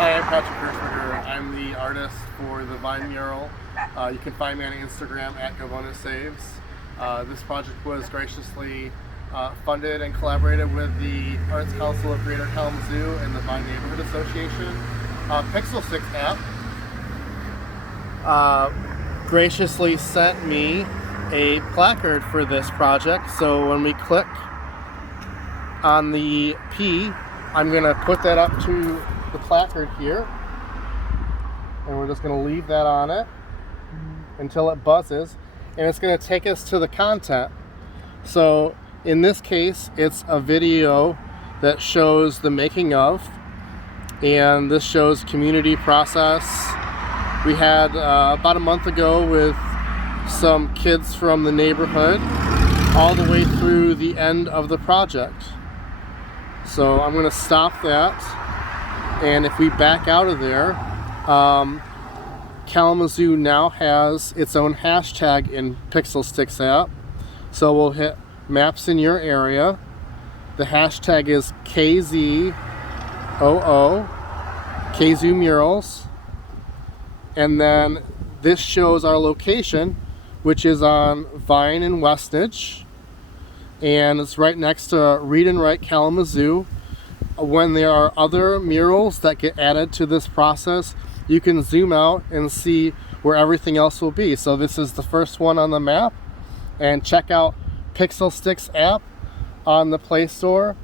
Hi, I'm Patrick Hertzberger. I'm the artist for the Vine Mural. You can find me on Instagram at @GoBonusSaves. This project was graciously funded and collaborated with the Arts Council of Greater Kalamazoo and the Vine Neighborhood Association. Pixelstix App graciously sent me a placard for this project. So when we click on the P, I'm going to put that up to the placard here, and we're just going to leave that on it until it buzzes, and it's going to take us to the content. So in this case, it's a video that shows the making of, and this shows community process. We had about a month ago with some kids from the neighborhood all the way through the end of the project. So I'm going to stop that, and if we back out of there, Kalamazoo now has its own hashtag in Pixelstix App. So we'll hit maps in your area. The hashtag is KZOO, KZoo Murals, and then this shows our location, which is on Vine and Westnedge, and it's right next to Read and Write Kalamazoo. When there are other murals that get added to this process, you can zoom out and see where everything else will be. So this is the first one on the map, and check out Pixelstix App on the Play Store